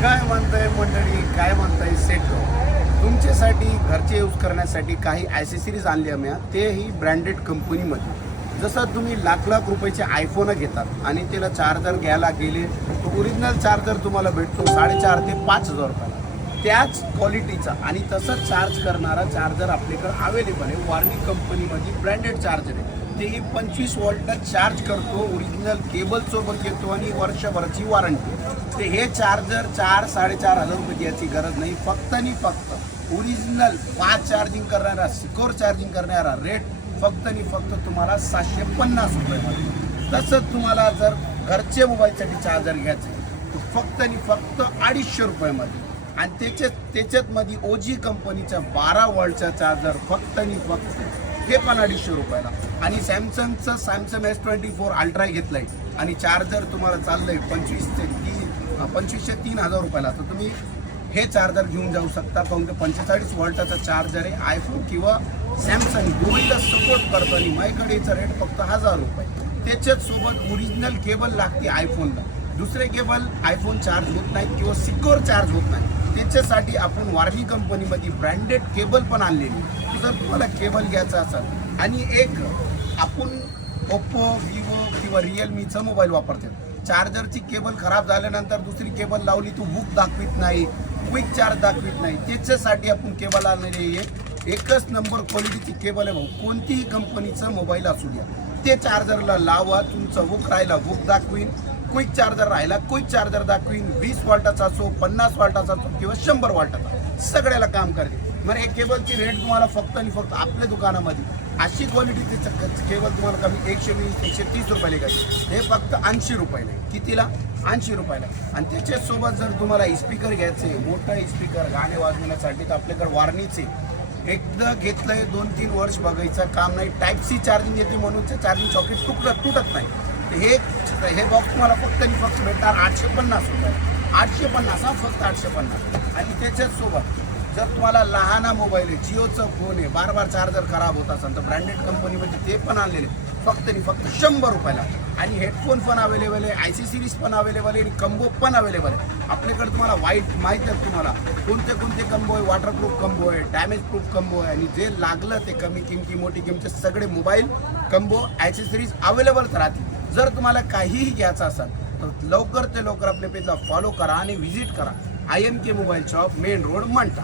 काय म्हणताय मंडळी, काय म्हणताय सेट, तुमच्यासाठी घरचे यूज करण्यासाठी काही ॲसेसरीज आणली आम्ही, तेही ब्रँडेड कंपनीमध्ये. जसं तुम्ही लाख लाख रुपयाचे आयफोन घेतात आणि त्याला चार्जर घ्यायला गेले तो ओरिजिनल चार्जर तुम्हाला भेटतो 4,500 ते 5,000 रुपयाला. त्याच क्वालिटीचा आणि तसंच चार्ज करणारा चार्जर आपल्याकडे अवेलेबल आहे. वारणी कंपनीमध्ये ब्रँडेड चार्जर आहे, तेही 25 वॉल्टला चार्ज करतो, ओरिजिनल केबलसोबत येतो आणि वर्षभराची वॉरंटी. ते हे चार्जर 4-4,500 रुपये याची गरज नाही. फक्त आणि फक्त ओरिजिनल फास्ट चार्जिंग करणारा, सिक्युअर चार्जिंग करणारा रेट फक्त आणि फक्त तुम्हाला 750 रुपयामध्ये. तसंच तुम्हाला जर घरचे मोबाईलसाठी चार्जर घ्यायचे तर फक्त आणि फक्त 250 रुपयामध्ये. आणि त्याच्यातमध्ये ओजी कंपनीचा 12 वॉल्टचा चार्जर फक्त आणि फक्त हे पण 250 रुपयाला. आणि सॅमसंगचं सॅमसंग S24 अल्ट्रा घेतलं आहे आणि चार्जर तुम्हाला चाललं आहे 25 ते 3,000 रुपयाला. तर तुम्ही हे चार्जर घेऊन जाऊ शकता. काहून की 45 वॉल्टाचा चार्जर आहे. आयफोन किंवा सॅमसंग दोन्हीला सपोर्ट करतो आणि माझ्याकडे याचा रेट फक्त 1,000 रुपये. त्याच्याच सोबत ओरिजिनल केबल लागते आयफोनला. दुसरे केबल आयफोन चार्ज होत नाही किंवा सिक्युअर चार्ज होत नाही. त्याच्यासाठी आपण वारणी कंपनीमध्ये ब्रँडेड केबल पण आणलेली. जर तुम्हाला केबल घ्यायचा असेल आणि एक आपण ओप्पो, विवो किंवा रिअलमीचा मोबाईल वापरतात, चार्जरची केबल खराब झाल्यानंतर दुसरी केबल लावली तू बुक दाखवित नाही, क्विक चार्ज दाखवित नाही. त्याच्यासाठी आपण केबल आणलेली आहे. एकच नंबर क्वालिटीची केबल आहे भाऊ. कोणतीही कंपनीचं मोबाईल असू द्या, ते चार्जरला लावा. तुमचं बुक राहिला बुक दाखवीन, क्विक चार्जर राहिला क्विक चार्जर दाखवीन. 20 वॉल्टाचा असो, 50 वॉल्टाचा असो किंवा 100 वॉल्टाचा, सगळ्याला काम करते. मग हे केबलची रेट तुम्हाला फक्त आणि फक्त आपल्या दुकानामध्ये अशी क्वालिटीचे केबल तुम्हाला कमी 120-130 रुपयाला घ्यायचे. हे फक्त 80 रुपयाला. कितीला? 80 रुपयाला. आणि त्याच्यासोबत जर तुम्हाला स्पीकर घ्यायचे, मोठा स्पीकर गाणे वाजवण्यासाठी, तर आपल्याकडे वारणीचे एकदा घेतलंय 2-3 वर्ष बघायचं काम नाही. टाईप सी चार्जिंग येते म्हणून ते चार्जिंग सॉकेट तुटत नाही. हे बॉक्स तुम्हाला फक्त आणि फक्त भेटणार 850 रुपये. 850 हा, फक्त 850. आणि त्याच्यासोबत जर तुम्हाला लहान मोबाईल आहे, जिओचा फोन आहे, बार चार्जर खराब होत असेल तर ब्रँडेड कंपनीमध्ये ते पण आणलेले फक्त आणि फक्त 100 रुपयाला. आणि हेडफोन पण अवेलेबल आहे, ॲसेसरीज पण अवेलेबल आहे आणि कंबो पण अवेलेबल आहे आपल्याकडे. तुम्हाला वाईट माहीत आहे तुम्हाला कोणते कंबो आहे. वॉटरप्रूफ कंबो आहे, डॅमेज प्रूफ कंबो आहे आणि जे लागलं ते कमी किमती मोठी किमती सगळे मोबाईल कंबो ॲसेसरीज अवेलेबल राहतील. जर तुम्हाला काहीही घ्यायचं असेल तर लवकर ते लवकर आपल्या पेजला फॉलो करा आणि व्हिजिट करा. IMK mobile shop, main road, Mantha.